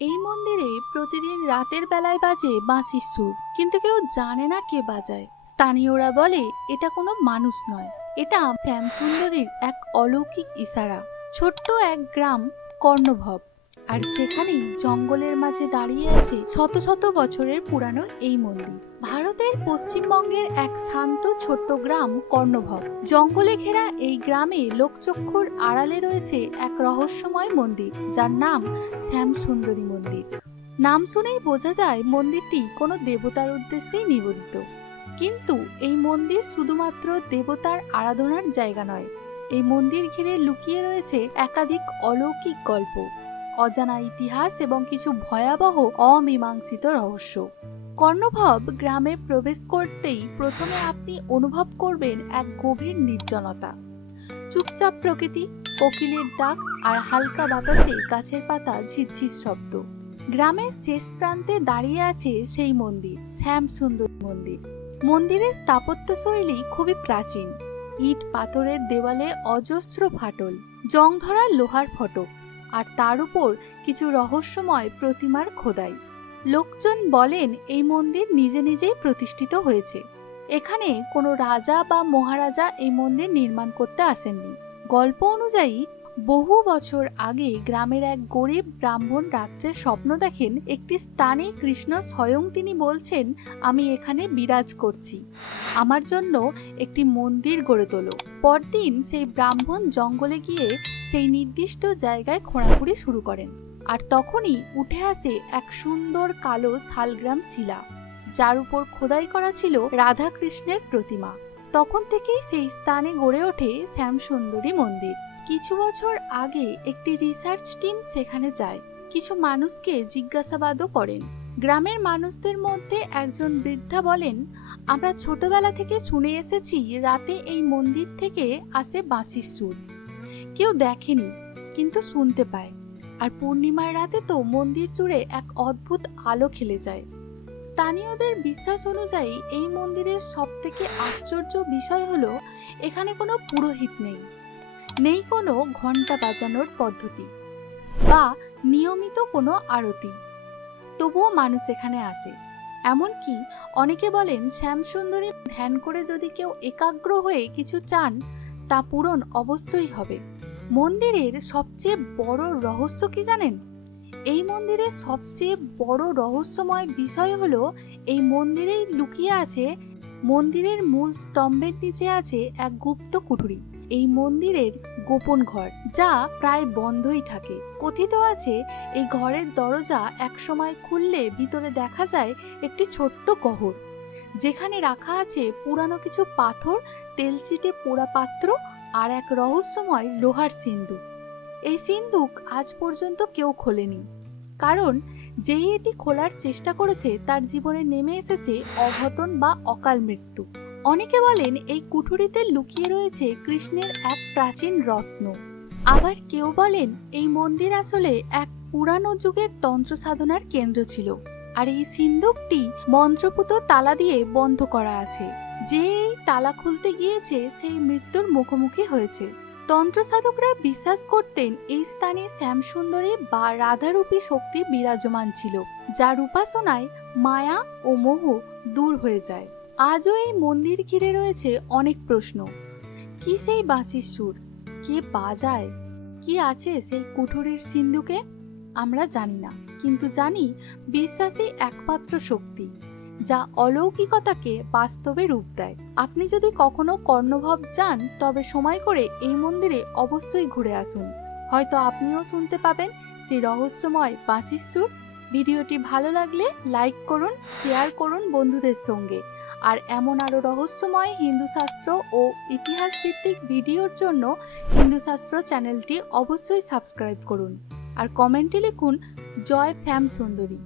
এই মন্দিরে প্রতিদিন রাতের বেলায় বাজে বাঁশির সুর, কিন্তু কেউ জানে না কে বাজায়। স্থানীয়রা বলে এটা কোনো মানুষ নয়, এটা শ্যামসুন্দরীর এক অলৌকিক ইশারা। ছোট্ট এক গ্রাম কর্ণভব, আর সেখানেই জঙ্গলের মাঝে দাঁড়িয়ে আছে শত শত বছরের পুরানো এই মন্দির। ভারতের পশ্চিমবঙ্গের এক শান্ত ছোট্ট গ্রাম কর্ণভব। জঙ্গলে ঘেরা এই গ্রামে লোকচক্ষুর আড়ালে রয়েছে এক রহস্যময় মন্দির, যার নাম শ্যামসুন্দরী মন্দির। নাম শুনেই বোঝা যায় মন্দিরটি কোনো দেবতার উদ্দেশ্যেই নিবেদিত। কিন্তু এই মন্দির শুধুমাত্র দেবতার আরাধনার জায়গা নয়, এই মন্দির ঘিরে লুকিয়ে রয়েছে একাধিক অলৌকিক গল্প, অজানা ইতিহাস এবং কিছু ভয়াবহ অমীমাংসিত রহস্য। কর্ণভব গ্রামে প্রবেশ করতেই প্রথমে আপনি অনুভব করবেন এক গভীর নির্জনতা। চুপচাপ প্রকৃতি, কোকিলের ডাক আর হালকা বাতাসে গাছের পাতা ঝিরঝির শব্দ। গ্রামের শেষ প্রান্তে দাঁড়িয়ে আছে সেই মন্দির, শ্যামসুন্দর মন্দির। মন্দিরের স্থাপত্য শৈলী খুবই প্রাচীন। ইট পাথরের দেওয়ালে অজস্র ফাটল, জং ধরা লোহার ফটক, আর তার উপর কিছু রহস্যময় প্রতিমার খোদাই। লোকজন বলেন এই মন্দির নিজে নিজেই প্রতিষ্ঠিত হয়েছে। এখানে কোনো রাজা বা মহারাজা এই মন্দির নির্মাণ করতে আসেননি। গল্প অনুযায়ী বহু বছর আগে গ্রামের এক গরিব ব্রাহ্মণ রাত্রে স্বপ্ন দেখেন একটি স্থানে কৃষ্ণ স্বয়ং তিনি বলছেন, আমি এখানে বিরাজ করছি, আমার জন্য একটি মন্দির গড়ে তোলো। পরদিন সেই ব্রাহ্মণ জঙ্গলে গিয়ে সেই নির্দিষ্ট জায়গায় খোঁড়াখুঁড়ি শুরু করেন, আর তখনই উঠে আসে এক সুন্দর কালো শালগ্রাম শিলা, যার উপর খোদাই করা ছিল রাধা কৃষ্ণের প্রতিমা। তখন থেকেই সেই স্থানে গড়ে ওঠে শ্যামসুন্দরী মন্দির। কিছু বছর আগে একটি রিসার্চ টিম সেখানে যায়, কিছু মানুষকে জিজ্ঞাসাবাদও করেন। গ্রামের মানুষদের মধ্যে একজন বৃদ্ধা বলেন, আমরা ছোটবেলা থেকে শুনে এসেছি রাতে এই মন্দির থেকে আসে বাঁশির সুর। কেউ দেখেনি, কিন্তু শুনতে পায়। আর পূর্ণিমার রাতে তো মন্দির জুড়ে এক অদ্ভুত আলো খেলে যায়। স্থানীয়দের বিশ্বাস অনুযায়ী এই মন্দিরের সবথেকে আশ্চর্য বিষয় হলো এখানে কোনো পুরোহিত নেই, নেই কোনো ঘন্টা বাজানোর পদ্ধতি বা নিয়মিত কোনো আরতি। তবুও মানুষ এখানে আসে। এমনকি অনেকে বলেন শ্যামসুন্দরী ধ্যান করে যদি কেউ একাগ্র হয়ে কিছু চান, তা পূরণ অবশ্যই হবে। মন্দিরের সবচেয়ে বড় রহস্য কি জানেন? এই মন্দিরের সবচেয়ে বড় রহস্যময় বিষয় হলো এই মন্দিরেই লুকিয়ে আছে, মন্দিরের মূল স্তম্ভের নিচে আছে এক গুপ্ত কুঠুরি, এই মন্দিরের গোপন ঘর, যা প্রায় বন্ধই থাকে। কথিত আছে এই ঘরের দরজা একসময় খুললে ভিতরে দেখা যায় একটি ছোট্ট গহ্বর, যেখানে রাখা আছে পুরানো কিছু পাথর, তেলচিটে পোড়া পাত্র আর এক রহস্যময় লোহার সিন্দুক। এই সিন্দুক আজ পর্যন্ত কেউ খোলেনি, কারণ যেই এটি খোলার চেষ্টা করেছে তার জীবনে নেমে এসেছে অঘটন বা অকাল মৃত্যু। অনেকে বলেন এই কুঠুরিতে লুকিয়ে রয়েছে কৃষ্ণের এক প্রাচীন রত্ন। আবার কেউ বলেন এই মন্দির আসলে এক পুরানো যুগের তন্ত্র সাধনার কেন্দ্র ছিল, আর এই সিন্দুকটি মন্ত্রপুত তালা দিয়ে বন্ধ করা আছে। যে এই তালা খুলতে গিয়েছে সেই মৃত্যুর মুখোমুখি হয়েছে। তন্ত্র সাধকরা বিশ্বাস করতেন এই স্থানে শ্যামসুন্দরী বা রাধারূপী শক্তি বিরাজমান ছিল, যার উপাসনায় মায়া ও মোহ দূর হয়ে যায়। আজও এই মন্দির ঘিরে রয়েছে অনেক প্রশ্ন। কি সেই বাঁশির সুর? কে বাজায়? কি আছে সেই কুঠুরির সিন্ধুকে? আমরা জানি না, কিন্তু জানি বিশ্বাসই একমাত্র শক্তি, যা অলৌকিকতাকে বাস্তবে রূপ দেয়। আপনি যদি কখনো কর্ণভব যান, তবে সময় করে এই মন্দিরে অবশ্যই ঘুরে আসুন। হয়তো আপনিও শুনতে পাবেন সেই রহস্যময় বাঁশির সুর। ভিডিওটি ভালো লাগলে লাইক করুন, শেয়ার করুন বন্ধুদের সঙ্গে। আর এমন আরও রহস্যময় হিন্দু শাস্ত্র ও ইতিহাস ভিত্তিক ভিডিওর জন্য হিন্দু শাস্ত্র চ্যানেলটি অবশ্যই সাবস্ক্রাইব করুন। আর কমেন্টে লিখুন, জয় শ্যামসুন্দরী।